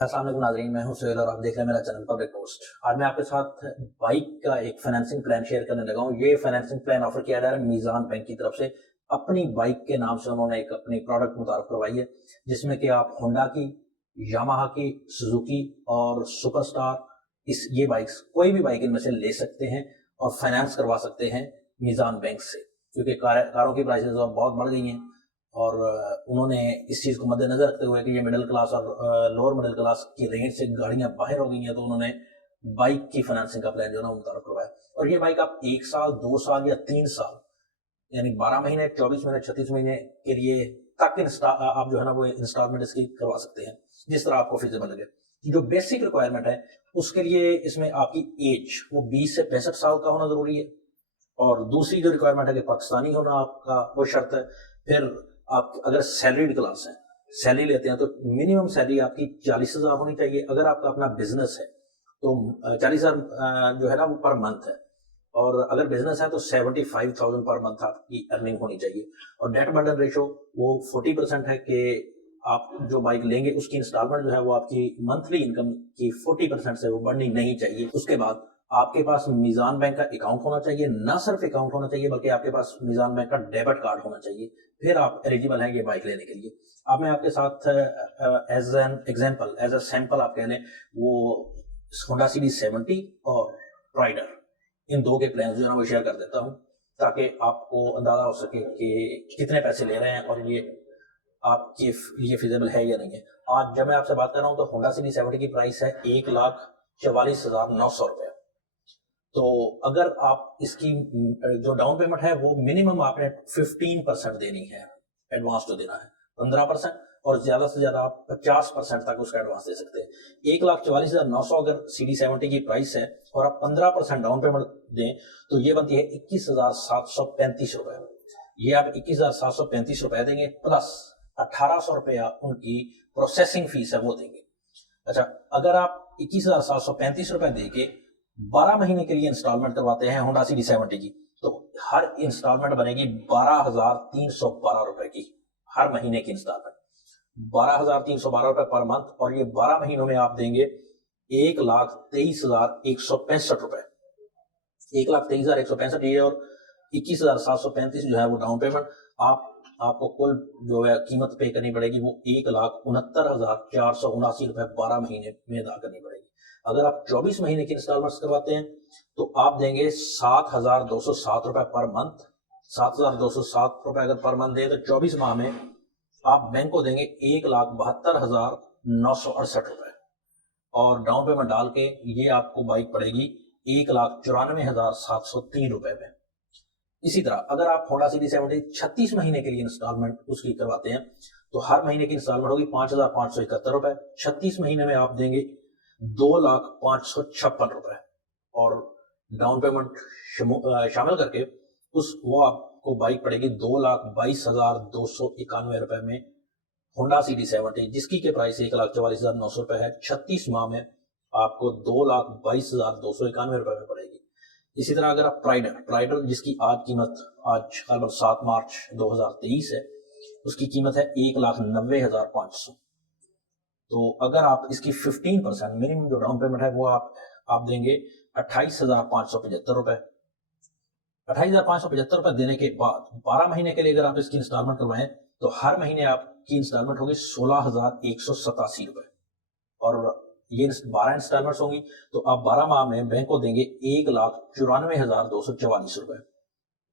अस्सलाम वालेकुम नाज़रीन, मैं हूं सुहेल और आप देख रहे हैं मेरा चैनल पब्लिक पोस्ट। आज मैं आपके साथ बाइक का एक फाइनेंसिंग प्लान शेयर करने लगा हूं। ये फाइनेंसिंग प्लान ऑफर किया जा रहा है मीज़ान बैंक की तरफ से। अपनी बाइक के नाम से उन्होंने एक अपनी प्रोडक्ट मुतारफ करवाई है, जिसमें कि आप होंडा की, यामाहा की, सुजुकी और सुपरस्टार ये बाइक्स कोई भी बाइक इनमें से ले सकते हैं और फाइनेंस करवा सकते हैं मीज़ान बैंक से, क्योंकि कारों की प्राइसेस बहुत बढ़ गई हैं। और उन्होंने इस चीज़ को मद्देनजर रखते हुए कि ये मिडिल क्लास और लोअर मिडिल क्लास की रेंज से गाड़ियां बाहर हो गई हैं, तो उन्होंने बाइक की फाइनेंसिंग का प्लान जो है ना मुतारफ करवाया। और ये बाइक आप 1 साल, 2 साल या 3 साल यानी 12 महीने, 24 महीने, 36 महीने के लिए तक आप जो है ना वो इंस्टॉलमेंट इसकी करवा सकते हैं, जिस तरह आपको फिजिबल लगे। जो बेसिक रिक्वायरमेंट है उसके लिए इसमें आपकी एज वो 20 से 65 साल का होना जरूरी है। और दूसरी जो रिक्वायरमेंट है कि पाकिस्तानी होना आपका वो शर्त है। फिर आप अगर सैलरीड क्लास है, सैलरी लेते हैं, तो मिनिमम सैलरी आपकी 40,000 होनी चाहिए। अगर आपका अपना बिजनेस है तो 40,000 जो है ना वो पर मंथ है, और अगर बिजनेस है तो 75,000 पर मंथ आपकी अर्निंग होनी चाहिए। और डेट बर्डन रेशो वो 40% है कि आप जो बाइक लेंगे उसकी इंस्टॉलमेंट जो है वो आपकी मंथली इनकम की 40% से वो बढ़नी नहीं चाहिए। उसके बाद आपके पास मीज़ान बैंक का अकाउंट होना चाहिए, ना सिर्फ अकाउंट होना चाहिए बल्कि आपके पास मीज़ान बैंक का डेबिट कार्ड होना चाहिए, फिर आप एलिजिबल हैं ये बाइक लेने के लिए। अब मैं आपके साथ as an example, as a sample आप कह लें, वो होंडा सीरीज 70 और राइडर, इन दो के प्लान जो है ना वो शेयर कर देता हूँ, ताकि आपको अंदाजा हो सके कि कितने पैसे ले रहे हैं और ये आपके लिए फिजिबल है या नहीं है। आज जब मैं आपसे बात कर रहा हूँ तो होंडा सीरीज 70 की प्राइस है 1,44,900 रुपये। तो अगर आप इसकी जो डाउन पेमेंट है वो मिनिमम आपने 15% देनी है, एडवांस तो देना है 15%, और ज्यादा से ज्यादा आप 50% तक उसका एडवांस दे सकते हैं। 1,44,900 अगर CD70 की प्राइस है और आप 15% डाउन पेमेंट दें तो ये बनती है 21,735 रुपए। ये आप 21,735 रुपए देंगे, प्लस 1,800 रुपया उनकी प्रोसेसिंग फीस है वो देंगे। अच्छा, अगर आप 21,735 रुपए देके 12 महीने के लिए इंस्टॉलमेंट करवाते हैं होंडा CD70 की, तो हर इंस्टॉलमेंट बनेगी 12,312 रुपए की, हर महीने की इंस्टॉलमेंट 12,312 रुपए पर मंथ। और ये 12 महीनों में आप देंगे 1,23,165 रुपए, 1,23,165 ये, और 21,735 जो है वो डाउन पेमेंट। आपको कुल जो है कीमत पे करनी पड़ेगी वो 1,69,479 रुपए 12 महीने में अदा करनी पड़ेगी। अगर आप 24 महीने की इंस्टॉलमेंट्स करवाते हैं तो आप देंगे 7,207 रुपए पर मंथ। 7,207 रुपए अगर पर मंथ दें तो 24 माह में आप बैंक को देंगे 1,72,968 रुपए, और डाउन पेमेंट डाल के ये आपको बाइक पड़ेगी 1,94,703 रुपए में। इसी तरह अगर आप होंडा CD70 36 महीने के लिए इंस्टॉलमेंट उसकी करवाते हैं तो हर महीने की इंस्टॉलमेंट होगी 5,571 रुपए। 36 महीने में आप देंगे 2,556 रुपए, और डाउन पेमेंट शामिल करके वो आपको बाइक पड़ेगी 2,22,291 रुपए में होंडा CD70, जिसकी के प्राइस 1,44,900 रुपए है। 36 माह में आपको 2,22,291 रुपए में पड़ेगी। इसी तरह अगर आप प्राइडर जिसकी आज कीमत आज करीबन 7 मार्च 2023 है, उसकी कीमत है 1,90,500। तो अगर आप इसकी 15% मिनिमम जो डाउन पेमेंट है वो आप देंगे 28,575 रुपए। 28,575 रुपए देने के बाद 12 महीने के लिए अगर आप इसकी इंस्टॉलमेंट करवाएं तो हर महीने आपकी इंस्टॉलमेंट होगी 16,187 रुपए, और ये 12 इंस्टॉलमेंट्स होंगी तो आप 12 माह में बैंक को देंगे 1,94,244 रुपए,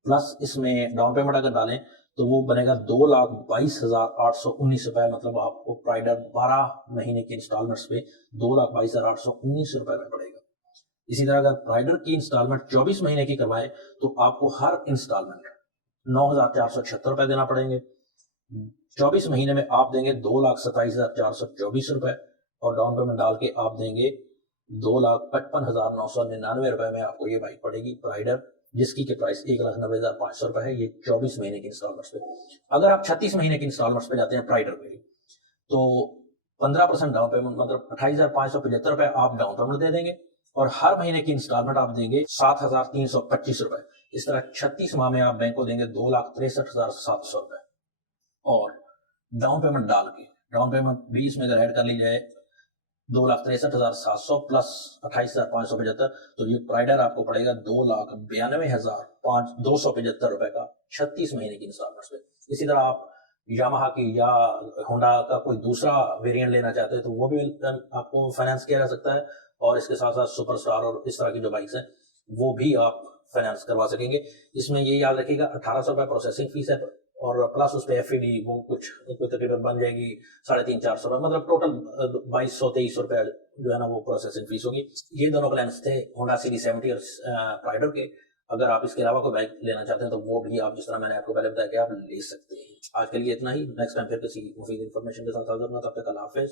प्लस इसमें डाउन पेमेंट अगर डालें तो वो बनेगा 2,22,819 रुपए। मतलब आपको प्राइडर 12 महीने की इंस्टॉलमेंट्स पे 2,22,819 रुपए में पड़ेगा। इसी तरह अगर प्राइडर की इंस्टॉलमेंट 24 महीने की करवाएं तो आपको हर इंस्टॉलमेंट 9,476 रुपए देना पड़ेंगे। 24 महीने में आप देंगे 2,27,424 रुपए, और डाउन पेमेंट डाल के आप देंगे 2,55,999 रुपए में आपको ये बाइक पड़ेगी प्राइडर, जिसकी के प्राइस 1,90,500 रुपए है। ये 24 महीने की इंस्टॉलमेंट्स पे। अगर आप 36 महीने की इंस्टॉलमेंट्स पे जाते हैं प्राइडर पे तो 15% डाउन पेमेंट मतलब 28,575 रुपए आप डाउन पेमेंट दे देंगे, और हर महीने की इंस्टॉलमेंट आप देंगे 7,325 रुपए। इस तरह 36 माह में आप बैंक को देंगे 2,63,700 रुपए, और डाउन पेमेंट डाल के डाउन पेमेंट 20 में अगर ऐड कर ली जाए 2,63,700 प्लस 28,575, तो ये प्राइडर आपको पड़ेगा 2,92,275 रुपए का 36 महीने की इंस्टॉलमेंट्स पे। इसी तरह आप यामाहा की या होंडा का कोई दूसरा वेरिएंट लेना चाहते हैं तो वो भी आपको फाइनेंस किया जा सकता है, और इसके साथ साथ सुपरस्टार और इस तरह की जो बाइक्स हैं वो भी आप फाइनेंस करवा सकेंगे। इसमें ये याद रखिएगा 1,800 रुपये प्रोसेसिंग फीस है, और प्लस उस पर FED वो कुछ तकरीबन बन जाएगी 350-400 रुपये, मतलब टोटल 2,200-2,300 रुपये जो है ना वो प्रोसेसिंग फीस होगी। ये दोनों प्लान्स थे होंडा CD70 और प्राइडर के। अगर आप इसके अलावा कोई बाइक लेना चाहते हैं तो वो भी आप, जिस तरह मैंने आपको पहले बताया, कि आप ले सकते हैं। आज के लिए इतना ही, नेक्स्ट टाइम फिर किसी मुफीद इन्फॉर्मेशन के साथ हाजिर होगा, तब तक अल्लाह हाफिज़।